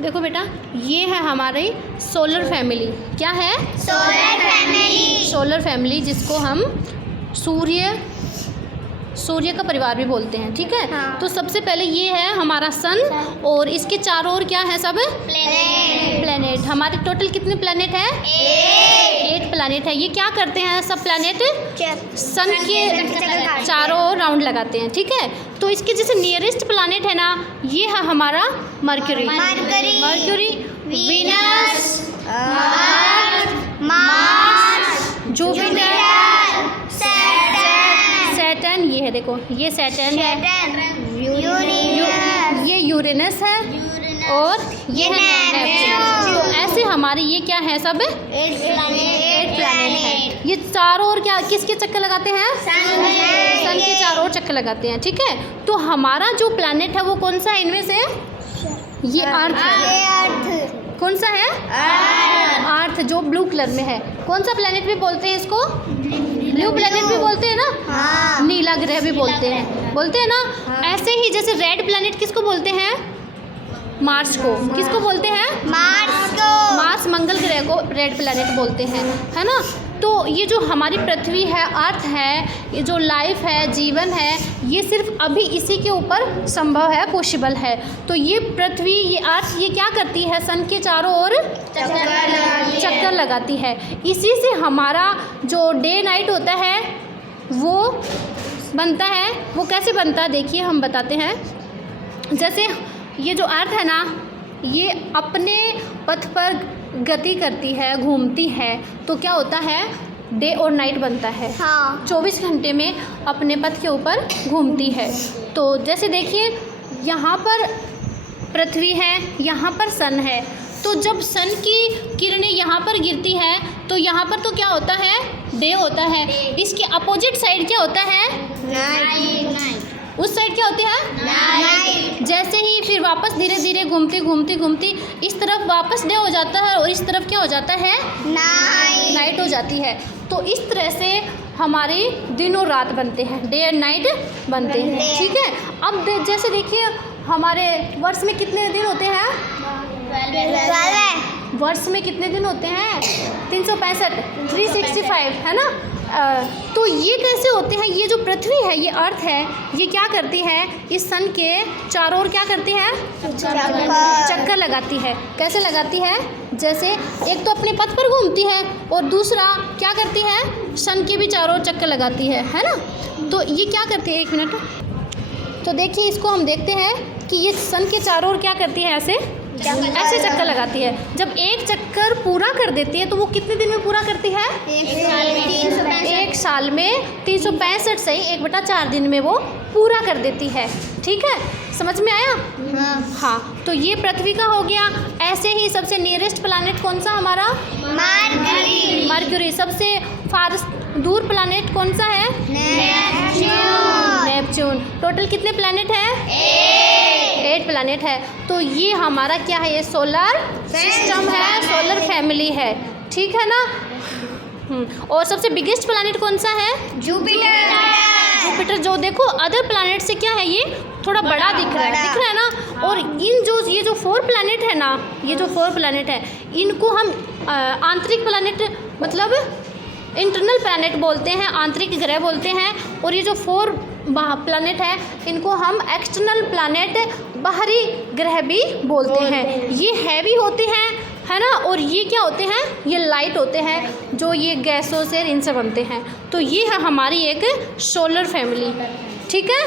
देखो बेटा, ये है हमारी सोलर फैमिली। क्या है? Solar family. सोलर फैमिली, जिसको हम सूर्य का परिवार भी बोलते हैं। ठीक है। हाँ। तो सबसे पहले ये है हमारा सन, और इसके चारों ओर क्या है? सब प्लेनेट। हमारे टोटल कितने प्लेनेट हैं? 8 प्लेनेट है। ये क्या करते हैं सब प्लेनेट? सन के चारों ओर राउंड लगाते हैं। ठीक है। तो इसके जैसे नियरेस्ट प्लेनेट है ना, ये है हमारा mercury, Venus, Mars, Jupiter, Saturn. ये है, देखो, ये सैटर्न है, ये यूरेनस है, और ये है नेपच्यून। तो ऐसे हमारे ये क्या है? सब 8 प्लैनेट है। ये चारों ओर क्या किसके चक्कर लगाते हैं? सन के चारों ओर चक्कर लगाते हैं। ठीक है। तो हमारा जो प्लैनेट है वो कौन सा है इनमें से? ये अर्थ है। कौन सा है? अर्थ, जो ब्लू कलर में है। कौन सा प्लैनेट भी बोलते हैं इसको? ब्लू प्लैनेट भी बोलते हैं ना। हाँ। नीला ग्रह भी बोलते हैं ना। हाँ। ऐसे ही जैसे रेड प्लैनेट किसको बोलते हैं? मार्स को। किसको बोलते हैं? मार्स, मंगल ग्रह को रेड प्लैनेट बोलते हैं, है ना। तो ये जो हमारी पृथ्वी है, अर्थ है, ये जो लाइफ है, जीवन है, ये सिर्फ अभी इसी के ऊपर संभव है, पॉसिबल है। तो ये पृथ्वी, ये अर्थ, ये क्या करती है? सन के चारों ओर चक्कर लगाती है। इसी से हमारा जो डे नाइट होता है वो बनता है। वो कैसे बनता है देखिए, हम बताते हैं। जैसे ये जो अर्थ है ना, ये अपने पथ पर गति करती है, घूमती है, तो क्या होता है? डे और नाइट बनता है। हाँ। 24 घंटे में अपने पथ के ऊपर घूमती है। तो जैसे देखिए, यहाँ पर पृथ्वी है, यहाँ पर सन है। तो जब सन की किरणें यहाँ पर गिरती है तो यहाँ पर तो क्या होता है? डे होता है। इसके अपोजिट साइड क्या होता है? नाइट। उस साइड क्या होते हैं? नाइट। जैसे ही फिर वापस धीरे धीरे घूमती इस तरफ वापस डे हो जाता है, और इस तरफ क्या हो जाता है? नाइट हो जाती है। तो इस तरह से हमारे दिन और रात बनते हैं, डे एंड नाइट बनते हैं। ठीक है। अब जैसे देखिए, हमारे वर्ष में कितने दिन होते हैं? 12। वर्ष में कितने दिन होते हैं? 365, 365, है ना। तो ये कैसे होते हैं? ये जो पृथ्वी है, ये अर्थ है, ये क्या करती है? इस सन के चारों ओर क्या करती है? चक्कर लगाती है। कैसे लगाती है? जैसे एक तो अपने पथ पर घूमती है, और दूसरा क्या करती है? सन के भी चारों ओर चक्कर लगाती है ना। तो ये क्या करती है? 1 मिनट। तो देखिए, इसको हम देखते हैं कि ये सन के चारों ओर क्या करती है? ऐसे चक्कर लगाती है। जब एक चक्कर पूरा कर देती है तो वो कितने दिन में पूरा करती है? 1 साल में 365 सही 1/4 दिन में वो पूरा कर देती है। ठीक है, समझ में आया? हाँ। तो ये पृथ्वी का हो गया। ऐसे ही सबसे नियरेस्ट प्लैनेट कौन सा हमारा? मर्क्यूरी। सबसे फारस्ट दूर प्लैनेट कौन सा है? नेपच्यून। टोटल कितने प्लैनेट हैं? 8 प्लैनेट है। तो ये हमारा क्या है? ये सोलर सिस्टम है, सोलर फैमिली है। ठीक है ना। और सबसे बिगेस्ट प्लैनेट कौन सा है? जुपिटर। जो देखो अदर प्लैनेट से क्या है, ये थोड़ा बड़ा दिख रहा है ना। और ये जो 4 प्लैनेट है ना, ये जो 4 प्लैनेट है, इनको हम आंतरिक प्लैनेट, मतलब इंटरनल प्लैनेट बोलते हैं, आंतरिक ग्रह बोलते हैं। और ये जो 4 प्लैनेट है, इनको हम एक्सटर्नल प्लैनेट, बाहरी ग्रह भी बोलते हैं। ये हैवी होते हैं, है ना। और ये क्या होते हैं? ये लाइट होते हैं, जो ये गैसों से इनसे बनते हैं। तो ये है हमारी एक सोलर फैमिली। ठीक है।